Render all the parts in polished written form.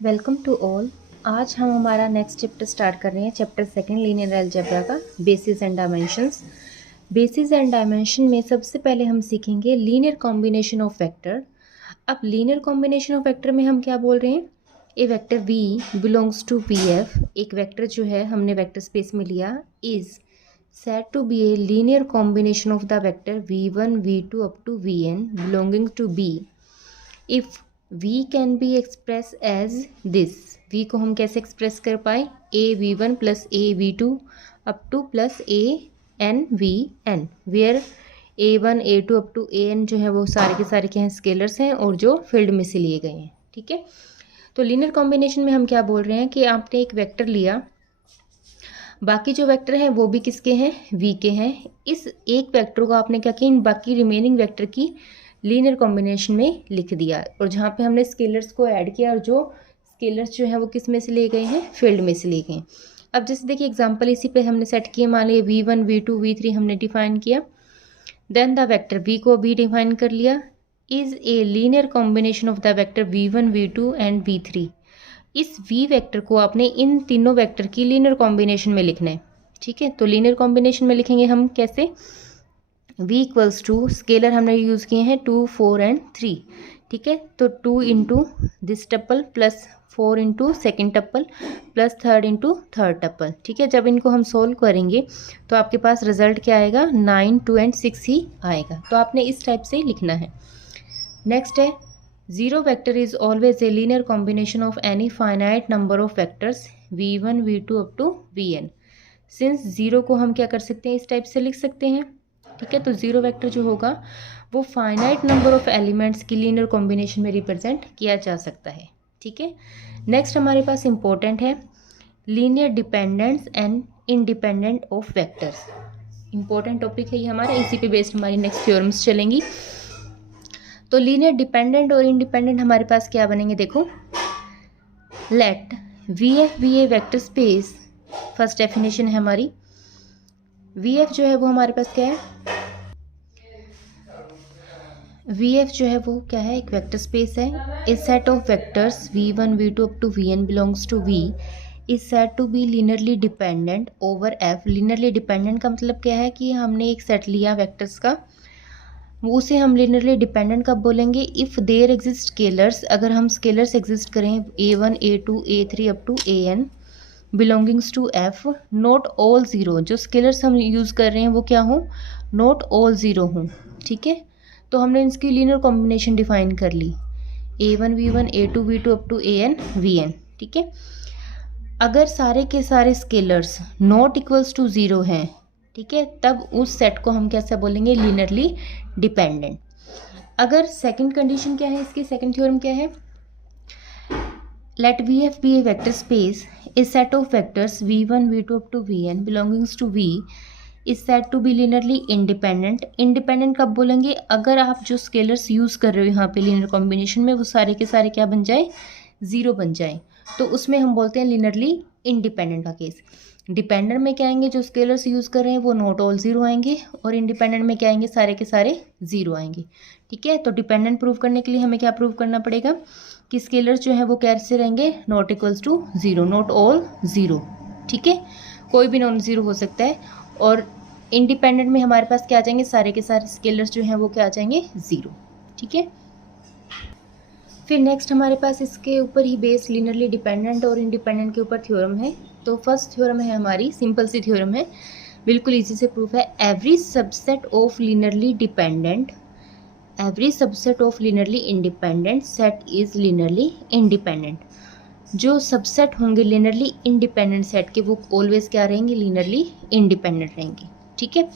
Welcome to all. आज हम हमारा नेक्स्ट चैप्टर स्टार्ट कर रहे हैं, चैप्टर सेकंड लीनियर अलजेब्रा का basis and dimensions. Basis and dimension में सबसे पहले हम सीखेंगे लीनियर कॉम्बिनेशन ऑफ वेक्टर। अब लीनियर कॉम्बिनेशन ऑफ वेक्टर में हम क्या बोल रहे हैं, a vector v belongs to pf, एक वेक्टर जो है हमने वेक्टर स्पेस में लिया, is said to be a linear combination of the vector v1 v2 up to vn belonging to b if v can be expressed as this। v को हम कैसे express कर पाए, a v1 plus a v2 up to plus a n v n, where a1 a2 up to a n जो है वो सारे के सारे क्या हैं, स्केलर्स हैं और जो फील्ड में से लिए गए हैं। ठीक है, तो लीनियर कॉम्बिनेशन में हम क्या बोल रहे हैं कि आपने एक वेक्टर लिया, बाकी जो वेक्टर हैं वो भी किसके हैं, v के हैं। इस एक वेक्टर को आपने क्या किया, इन बाकी रिमेनिंग वेक्टर की लीनियर कॉम्बिनेशन में लिख दिया, और जहाँ पे हमने स्केलर्स को ऐड किया और जो स्केलर्स जो हैं वो किस में से लिए गए हैं, फील्ड में से लिए गए हैं। अब जैसे देखिए एग्जांपल इसी पे हमने सेट किए, मान लिया v1 v2 v3 हमने डिफाइन किया, देन द वेक्टर v को भी डिफाइन कर लिया, is a linear combination of the vector v1 v2 and v3। इस v वेक्टर को आपने इन तीनों वेक्टर की लीनियर कॉम्बिनेशन में लिखना है। ठीक है, तो लीनियर कॉम्बिनेशन में लिखेंगे हम कैसे, v इक्वल्स टू, स्केलर हमने यूज़ किए हैं 2 4 एंड 3। ठीक है, तो 2 into this tuple plus 4 into second tuple plus third into third tuple. ठीक है, जब इनको हम सोल्व करेंगे तो आपके पास रिजल्ट क्या आएगा, 9 2 एंड 6 ही आएगा। तो आपने इस टाइप से लिखना है। नेक्स्ट है, zero vector is always a linear combination of any finite number of vectors v1 v2 up to vn। Since zero को हम क्या कर सकते हैं, इस टाइप से लिख सकते हैं। ठीक है, तो जीरो वेक्टर जो होगा वो फाइनाइट नंबर ऑफ एलिमेंट्स की लीनियर कॉम्बिनेशन में रिप्रेजेंट किया जा सकता है। ठीक है, नेक्स्ट हमारे पास इंपॉर्टेंट है linear dependence and independent of vectors. Important topic है ये हमारा, इसी पे बेस्ड हमारी नेक्स्ट थ्योरम्स चलेंगी। तो लीनियर डिपेंडेंट और इंडिपेंडेंट हमारे पास क्या बनेंगे, देखो, late VF be a vector space. First definition है हमारी, VF जो है वो हमारे पास क्या है, VF जो है वो क्या है, एक वेक्टर स्पेस है। A set of vectors v1 v2 up to vn belongs to v is set to be linearly dependent over f। Linearly dependent का मतलब क्या है कि हमने एक सेट लिया वेक्टर्स का, उसे हम लीनियरली डिपेंडेंट कब बोलेंगे, इफ़ देयर एग्जिस्ट स्केलर्स, अगर हम स्केलर्स एग्जिस्ट करें a1 a2 a3 up to an belongings to f, not all zero. जो स्केलर्स हम यूज़ कर रहे हैं वो क्या हो, नॉट ऑल ज़ीरो हों। ठीक है, तो हमने इसकी लीनियर कॉम्बिनेशन डिफाइन कर ली, a1 v1 a2 v2 up to an vn। ठीक है, अगर सारे के सारे scalars not equals to zero हैं, ठीक है, तब उस सेट को हम कैसे बोलेंगे, लीनियरली डिपेंडेंट। अगर सेकंड कंडीशन क्या है इसकी, सेकंड थ्योरम क्या है, let VF be a vector space, a set of vectors v1 v2 up to vn belongings to v is set to be linearly independent. Independent कब बोलेंगे, अगर आप जो स्केलर्स यूज़ कर रहे हो यहाँ पे लीनियर कॉम्बिनेशन में वो सारे के सारे क्या बन जाए, ज़ीरो बन जाए, तो उसमें हम बोलते हैं लीनियरली इंडिपेंडेंट का केस। डिपेंडेंट में क्या आएंगे, जो स्केलर्स यूज़ कर रहे हैं वो नॉट ऑल ज़ीरो आएंगे, और इंडिपेंडेंट में क्या आएंगे, सारे के सारे ज़ीरो आएंगे। ठीक है, तो डिपेंडेंट प्रूव करने के लिए हमें क्या प्रूव करना पड़ेगा कि स्केलर्स जो है वो कैसे रहेंगे, not equals to zero, not all zero. ठीक है, कोई भी नॉन ज़ीरो हो सकता है। और इंडिपेंडेंट में हमारे पास क्या आ जाएंगे, सारे के सारे स्केलर्स जो हैं वो क्या आ जाएंगे, ज़ीरो। ठीक है, फिर नेक्स्ट हमारे पास इसके ऊपर ही बेस्ड लीनियरली डिपेंडेंट और इंडिपेंडेंट के ऊपर थ्योरम है। तो फर्स्ट थ्योरम है हमारी, सिंपल सी थ्योरम है, बिल्कुल इजी से प्रूफ है, every subset of linearly dependent, every subset of linearly independent set is linearly independent. जो सबसेट होंगे लीनियरली इंडिपेंडेंट सेट के वो ऑलवेज क्या रहेंगे, लीनियरली इंडिपेंडेंट रहेंगे। ठीक है,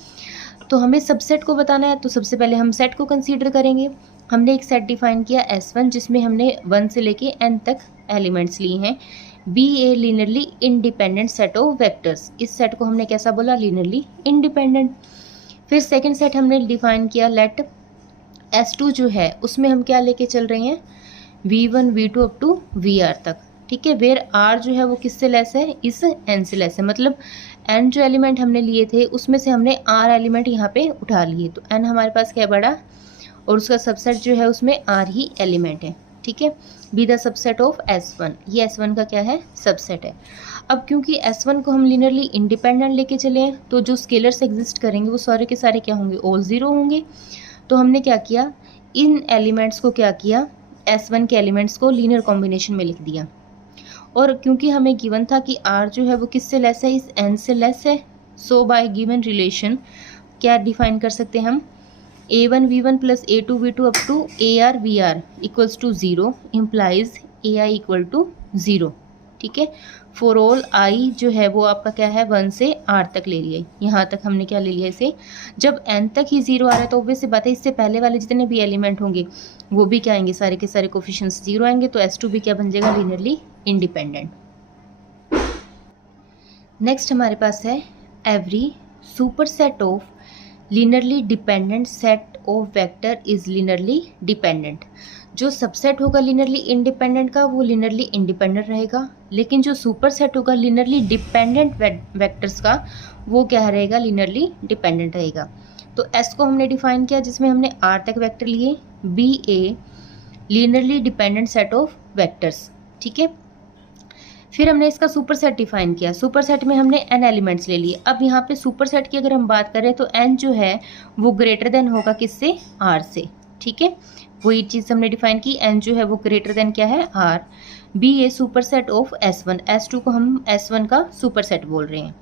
तो हमें सबसेट को बताना है, तो सबसे पहले हम सेट को कंसीडर करेंगे। हमने एक सेट डिफाइन किया S1 जिसमें हमने 1 से लेके n तक एलिमेंट्स लिए हैं, be a linearly independent set of vectors. इस सेट को हमने कैसा बोला, लीनियरली इंडिपेंडेंट। फिर सेकंड सेट हमने डिफाइन किया, लेट S2 जो है उसमें हम क्या लेके चल रहे हैं, v1 v2 up to vr तक। ठीक है, वेयर r जो है वो किससे लेस है, इस n से लेस है, मतलब n जो एलिमेंट हमने लिए थे उसमें से हमने r एलिमेंट यहाँ पे उठा लिए, तो n हमारे पास क्या बढ़ा, और उसका सबसेट जो है उसमें r ही एलिमेंट है। ठीक है, be the subset of S1, ये S1 का क्या है, सबसेट है। अब क्योंकि S1 को हम लिनियरली इंडिपेंडेंट लेके चले हैं तो जो स्केलर्स एग्जिस्ट करेंगे वो सारे के सारे क्या होंगे, ऑल ज़ीरो होंगे। तो हमने क्या किया, इन एलिमेंट्स को क्या किया, S1 के एलिमेंट्स को लीनियर कॉम्बिनेशन में लिख दिया। और क्योंकि हमें गिवन था कि R जो है वो किससे लेस है, इस N से लेस है, सो बाय गिवन रिलेशन क्या डिफाइन कर सकते हैं हम, A1 V1 plus A2 V2 up to AR VR equals to 0 implies AI equal to 0। ठीक है, फॉर ऑल I जो है वो आपका क्या है, 1 से R तक ले लिया, यहाँ तक हमने क्या ले लिया इसे। जब N तक ही 0 आ रहा है तो ऑब्वियस सी बात है इससे पहले वाले जितने भी एलिमेंट होंगे वो भी क्या आएंगे, सारे के सारे कोफिशिएंट्स 0 आएंगे, तो S2 भी क्या बन जाएगा, लीनियरली इंडिपेंडेंट। नेक्स्ट हमारे पास है every superset of linearly dependent set of vector is linearly dependent. जो सबसेट होगा लीनियरली इंडिपेंडेंट का वो लीनियरली इंडिपेंडेंट रहेगा, लेकिन जो सुपरसेट होगा लीनियरली डिपेंडेंट वेक्टर्स का वो क्या रहेगा, लीनियरली डिपेंडेंट रहेगा। तो S को हमने डिफाइन किया जिसमें हमने R तक वेक्टर लिए, be a linearly dependent set of vectors. ठीक है, फिर हमने इसका सुपरसेट डिफाइन किया, सुपरसेट में हमने n एलिमेंट्स ले लिए। अब यहाँ पे सुपरसेट की अगर हम बात करें तो n जो है वो ग्रेटर देन होगा किससे, R से। ठीक है, वही चीज़ हमने डिफाइन की, n जो है वो ग्रेटर देन क्या है, R। Be a superset of S1, S2 को हम S1 का सुपरसेट बोल रहे हैं।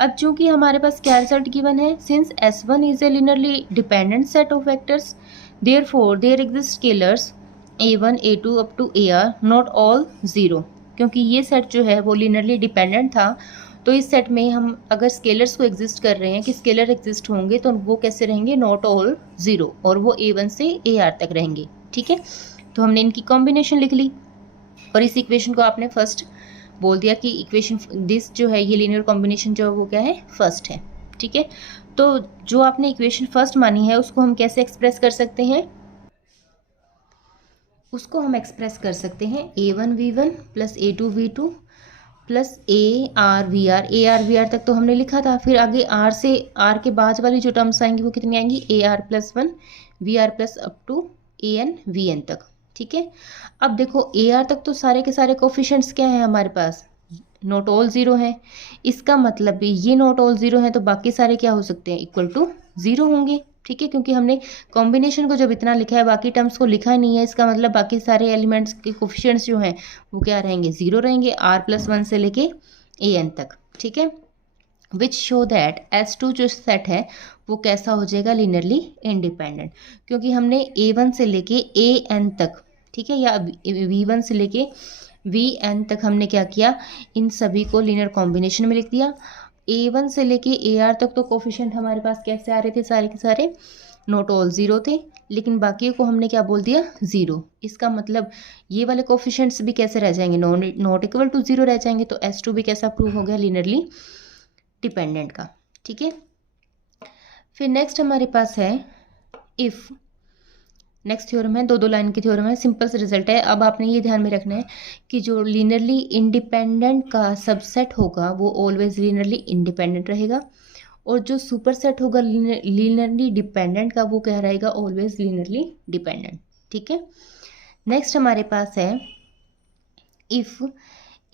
अब चूंकि हमारे पास क्या रिजल्ट गिवन है, since S1 is a linearly dependent set of vectors therefore there exist scalars A1 A2 up to AR not all 0। क्योंकि ये सेट जो है वो लीनियरली डिपेंडेंट था तो इस सेट में हम अगर स्केलर्स को एग्जिस्ट कर रहे हैं कि स्केलर एग्जिस्ट होंगे तो वो कैसे रहेंगे, नॉट ऑल 0, और वो A1 से AR तक रहेंगे। ठीक है, तो हमने इनकी कॉम्बिनेशन लिख ली और इस इक्वेशन को आपने फर्स्ट बोल दिया कि इक्वेशन दिस जो है ये लीनियर कॉम्बिनेशन जो है वो क्या है, फर्स्ट है। ठीक है, तो जो आपने इक्वेशन फर्स्ट मानी है उसको हम कैसे एक्सप्रेस कर सकते हैं, उसको हम एक्सप्रेस कर सकते हैं A1 V1 plus A2 V2 plus AR VR तक तो हमने लिखा था, फिर आगे R से R के बाद वाली जो टर्म्स आएंगी वो कितनी आएंगी, AR plus 1 VR plus up to AN VN तक। ठीक है, अब देखो AR तक तो सारे के सारे कोफिशिएंट्स क्या है हमारे पास, नॉट ऑल 0 है। इसका मतलब भी ये नॉट ऑल 0 है तो बाकी सारे क्या हो सकते हैं, इक्वल टू 0 होंगे। ठीक है, क्योंकि हमने कॉम्बिनेशन को जब इतना लिखा है बाकी टर्म्स को लिखा नहीं है, इसका मतलब बाकी सारे एलिमेंट्स के कोफिशिएंट्स जो हैं वो क्या रहेंगे, 0 रहेंगे, R प्लस 1 से लेके AN तक। ठीक है, विच शो दैट S2 जो सेट है वो कैसा हो जाएगा, लीनियरली इंडिपेंडेंट, क्योंकि हमने A1 से लेके AN तक, ठीक है, या V1 से लेके VN तक हमने क्या किया, इन सभी को लीनियर कॉम्बिनेशन में लिख दिया। A1 से लेके AR तक तो कोफिशिएंट हमारे पास कैसे आ रहे थे, सारे के सारे नॉट ऑल 0 थे, लेकिन बाकी को हमने क्या बोल दिया, 0। इसका मतलब ये वाले कोफिशिएंट्स भी कैसे रह जाएंगे, नॉट इक्वल टू 0 रह जाएंगे। तो S2 भी कैसा प्रूव हो गया, लीनियरली डिपेंडेंट का। ठीक है, फिर नेक्स्ट हमारे पास है इफ़, नेक्स्ट थ्योरम है, दो लाइन की थ्योरम है, सिंपल से रिजल्ट है। अब आपने ये ध्यान में रखना है कि जो लीनियरली इंडिपेंडेंट का सबसेट होगा वो ऑलवेज लीनियरली इंडिपेंडेंट रहेगा, और जो सुपरसेट होगा लीनियरली डिपेंडेंट का वो क्या रहेगा, ऑलवेज लीनियरली डिपेंडेंट। ठीक है, नेक्स्ट हमारे पास है if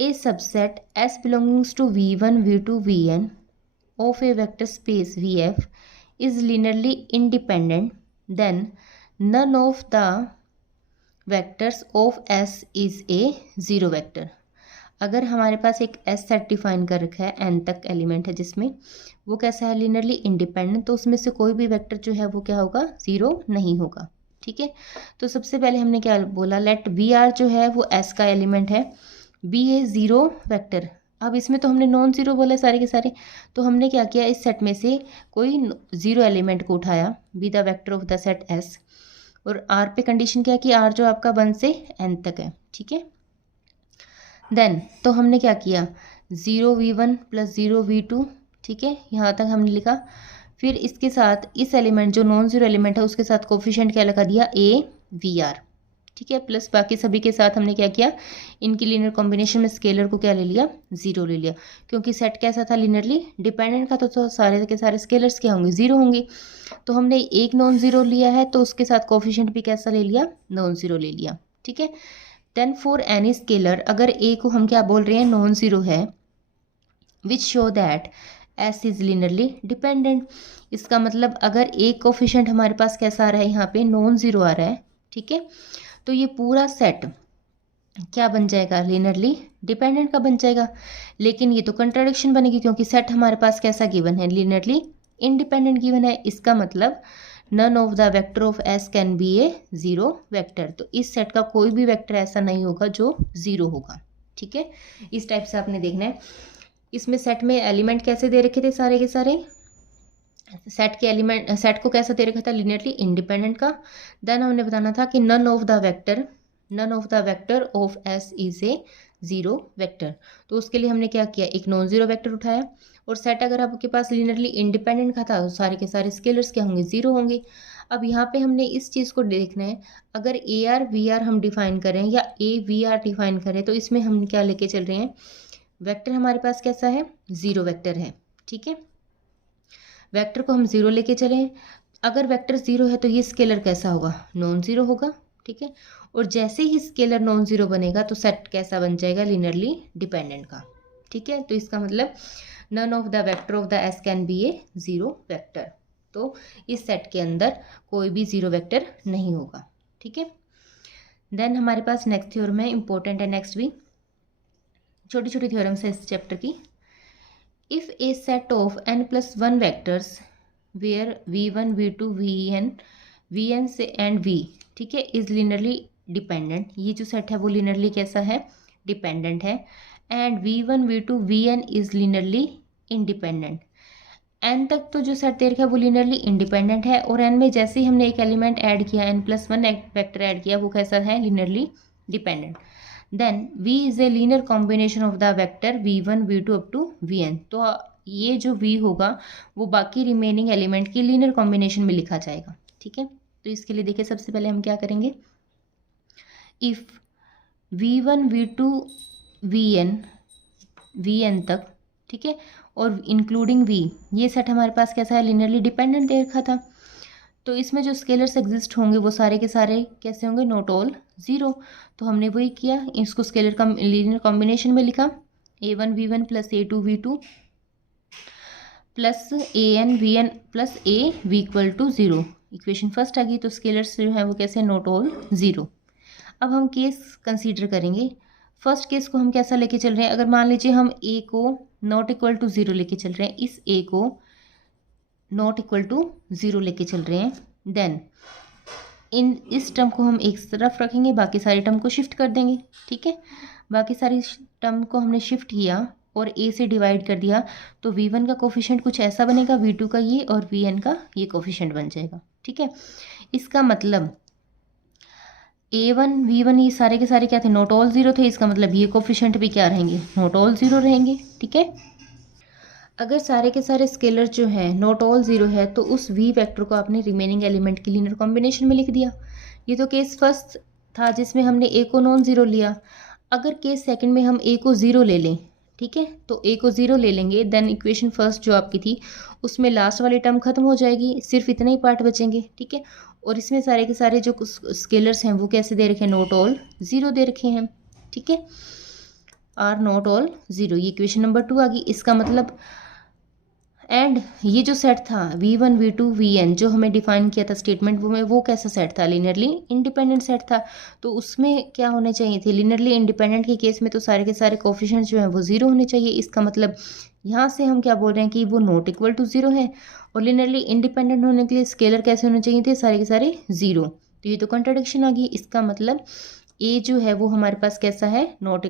a subset S belongings to V1 V2 VN of a vector space VF is linearly independent then none of the vectors of S is a zero vector। अगर हमारे पास एक S set define कर रखा है, n तक element है जिसमें वो कैसा है, लीनियरली इंडिपेंडेंट, तो उसमें से कोई भी वेक्टर जो है वो क्या होगा, 0 नहीं होगा। ठीक है, तो सबसे पहले हमने क्या बोला, लेट VR जो है वो S का एलिमेंट है, बी ए 0 वेक्टर। अब इसमें तो हमने नॉन 0 बोला सारे के सारे, तो हमने क्या किया, इस सेट में से कोई 0 एलिमेंट को उठाया, be the vector of the set S, और R पे कंडीशन क्या है कि R जो आपका 1 से N तक है। ठीक है, देन तो हमने क्या किया, 0 V1 प्लस 0 V2, ठीक है, यहाँ तक हमने लिखा। फिर इसके साथ इस एलिमेंट जो नॉन 0 एलिमेंट है उसके साथ कोफिशिएंट क्या लगा दिया, AVR। ठीक है, प्लस बाकी सभी के साथ हमने क्या किया, इनकी लीनियर कॉम्बिनेशन में स्केलर को क्या ले लिया, 0 ले लिया, क्योंकि सेट कैसा था, लीनियरली डिपेंडेंट का, तो सारे के सारे स्केलर्स क्या होंगे, 0 होंगे। तो हमने एक नॉन 0 लिया है तो उसके साथ कोफिशिएंट भी कैसा ले लिया, नॉन 0 ले लिया। ठीक है। देन फॉर एनी स्केलर, अगर ए को हम क्या बोल रहे हैं, नॉन ज़ीरो है, which show that S is linearly dependent. इसका मतलब अगर ए कोफिशिएंट हमारे पास कैसा आ रहा है, यहाँ पे नॉन ज़ीरो आ रहा है, ठीक है, तो ये पूरा सेट क्या बन जाएगा, लिनियरली डिपेंडेंट का बन जाएगा। लेकिन ये तो कंट्राडिक्शन बनेगी, क्योंकि सेट हमारे पास कैसा गिवन है, लिनियरली इंडिपेंडेंट गिवन है। इसका मतलब none of the vector of S can be a zero vector. तो इस सेट का कोई भी वेक्टर ऐसा नहीं होगा जो ज़ीरो होगा, ठीक है। इस टाइप से आपने देखना है। इसमें सेट में एलिमेंट कैसे दे रखे थे, सारे के सारे सेट के एलिमेंट, सेट को कैसा दे रखा था, लिनियरली इंडिपेंडेंट का। देन हमने बताना था कि none of the vector of S is a zero vector. तो उसके लिए हमने क्या किया, एक नॉन ज़ीरो वेक्टर उठाया। और सेट अगर आपके पास लिनियरली इंडिपेंडेंट का था तो सारे के सारे स्केलर्स क्या होंगे, ज़ीरो होंगे। अब यहाँ पे हमने इस चीज़ को देखना है, अगर ए आर वी आर हम डिफाइन करें या ए वी आर डिफाइन करें, तो इसमें हम क्या लेके चल रहे हैं, वेक्टर हमारे पास कैसा है, ज़ीरो वेक्टर है, ठीक है। वेक्टर को हम ज़ीरो लेके चले। अगर वेक्टर ज़ीरो है तो ये स्केलर कैसा होगा, नॉन ज़ीरो होगा, ठीक है। और जैसे ही स्केलर नॉन ज़ीरो बनेगा तो सेट कैसा बन जाएगा, लिनियरली डिपेंडेंट का, ठीक है। तो इसका मतलब none of the vector of the S can be a zero vector. तो इस सेट के अंदर कोई भी ज़ीरो वेक्टर नहीं होगा, ठीक है। देन हमारे पास नेक्स्ट थ्योरम है, इंपॉर्टेंट है नेक्स्ट भी, छोटी छोटी थ्योरम्स है इस चैप्टर की। If a set of n+1 vectors where v1 v2 vn से एंड v, ठीक है, इज लिनियरली डिपेंडेंट, ये जो सेट है वो लिनियरली कैसा है, डिपेंडेंट है। And v1 v2 vn is linearly independent. n तक तो जो सेट दे रखा है वो लिनियरली इंडिपेंडेंट है, और n में जैसे ही हमने एक एलिमेंट ऐड किया, n+1 वेक्टर ऐड किया, वो कैसा है, linearly dependent. Then v is a linear combination of the vector v1 v2 up to vn। तो ये जो v होगा वो बाकी रिमेनिंग एलिमेंट की लीनियर कॉम्बिनेशन में लिखा जाएगा, ठीक है। तो इसके लिए देखिए, सबसे पहले हम क्या करेंगे, इफ v1 v2 vn तक, ठीक है, और इंक्लूडिंग v, ये सेट हमारे पास कैसा है, लिनियरली डिपेंडेंट दे रखा था। तो इसमें जो स्केलर्स एग्जिस्ट होंगे वो सारे के सारे कैसे होंगे, नॉट ऑल ज़ीरो। तो हमने वही किया, इसको स्केलर का लीनियर कॉम्बिनेशन में लिखा, a1 v1 plus a2 v2 plus an vn plus a v equal to zero. Equation first आ गई। तो स्केलर्स जो है वो कैसे, नॉट ऑल ज़ीरो। अब हम केस कंसीडर करेंगे। फर्स्ट केस को हम कैसा लेके चल रहे हैं, अगर मान लीजिए हम a को नॉट इक्वल टू ज़ीरो लेके चल रहे हैं, इस a को नॉट इक्वल टू ज़ीरो लेके चल रहे हैं, देन इस टर्म को हम एक तरफ रखेंगे, बाकी सारी टर्म को शिफ्ट कर देंगे, ठीक है। बाकी सारी टर्म को हमने शिफ्ट किया और a से डिवाइड कर दिया, तो v1 का कोफिशिएंट कुछ ऐसा बनेगा, v2 का ये और vn का ये कोफिशिएंट बन जाएगा, ठीक है। इसका मतलब a1 v1 ये सारे के सारे क्या थे, नॉट ऑल ज़ीरो थे। इसका मतलब ये कोफिशिएंट भी क्या रहेंगे, नॉट ऑल ज़ीरो रहेंगे, ठीक है। अगर सारे के सारे स्केलर जो है नॉट ऑल ज़ीरो है, तो उस v वेक्टर को आपने रिमेनिंग एलिमेंट की लीनियर कॉम्बिनेशन में लिख दिया। ये तो केस फर्स्ट था जिसमें हमने a को नॉन ज़ीरो लिया। अगर केस सेकंड में हम a को ज़ीरो ले लें, ठीक है, तो a को ज़ीरो ले लेंगे, देन इक्वेशन फर्स्ट जो आपकी थी उसमें लास्ट वाली टर्म खत्म हो जाएगी, सिर्फ इतने ही पार्ट बचेंगे, ठीक है। और इसमें सारे के सारे जो स्केलर्स हैं वो कैसे दे रखे हैं, नॉट ऑल ज़ीरो दे रखे हैं, ठीक है, आर नॉट ऑल ज़ीरो। ये इक्वेशन नंबर 2 आ गई। इसका मतलब एंड ये जो सेट था v1 v2 vn जो हमें डिफाइन किया था स्टेटमेंट में, वो कैसा सेट था, लिनियरली इंडिपेंडेंट सेट था। तो उसमें क्या होने चाहिए थे, लिनियरली इंडिपेंडेंट के केस में तो सारे के सारे कोफिशिएंट्स जो हैं वो ज़ीरो होने चाहिए। इसका मतलब यहाँ से हम क्या बोल रहे हैं कि वो नॉट इक्वल टू ज़ीरो है, और लिनियरली इंडिपेंडेंट होने के लिए स्केलर कैसे होने चाहिए थे, सारे के सारे ज़ीरो। तो ये तो कंट्राडिक्शन आ गई। इसका मतलब a जो है वो हमारे पास कैसा है, नॉट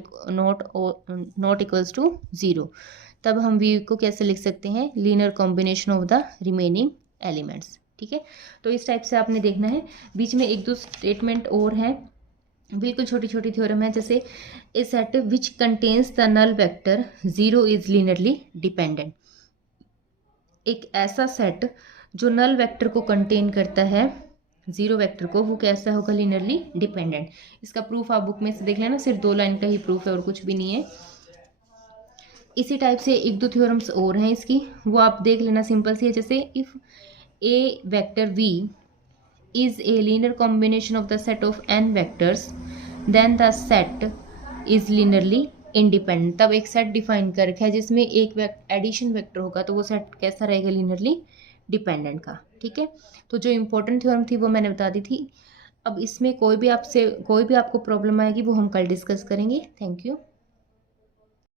इक्वल्स टू ज़ीरो। तब हम v को कैसे लिख सकते हैं, linear combination of the remaining elements, ठीक है। तो इस टाइप से आपने देखना है। बीच में एक दो स्टेटमेंट और है, बिल्कुल छोटी छोटी थ्योरम है, जैसे a set which contains the null vector zero is linearly dependent. एक ऐसा सेट जो नल वेक्टर को कंटेन करता है, ज़ीरो वेक्टर को, वो कैसा होगा, लीनियरली डिपेंडेंट। इसका प्रूफ आप बुक में से देख लेना, सिर्फ 2 लाइन का ही प्रूफ है और कुछ भी नहीं है। इसी टाइप से एक दो थ्योरम्स और हैं इसकी, वो आप देख लेना, सिंपल सी है। जैसे if a vector v is a linear combination of the set of n vectors then the set is linearly independent. तब एक सेट डिफाइन कर रखा है जिसमें एक एडिशन वेक्टर होगा, तो वो सेट कैसा रहेगा, लिनियरली डिपेंडेंट का। ठीक है, तो जो इंपॉर्टेंट थ्योरम थी वो मैंने बता दी थी। अब इसमें कोई भी आपको प्रॉब्लम आएगी वो हम कल डिस्कस करेंगे। Thank you.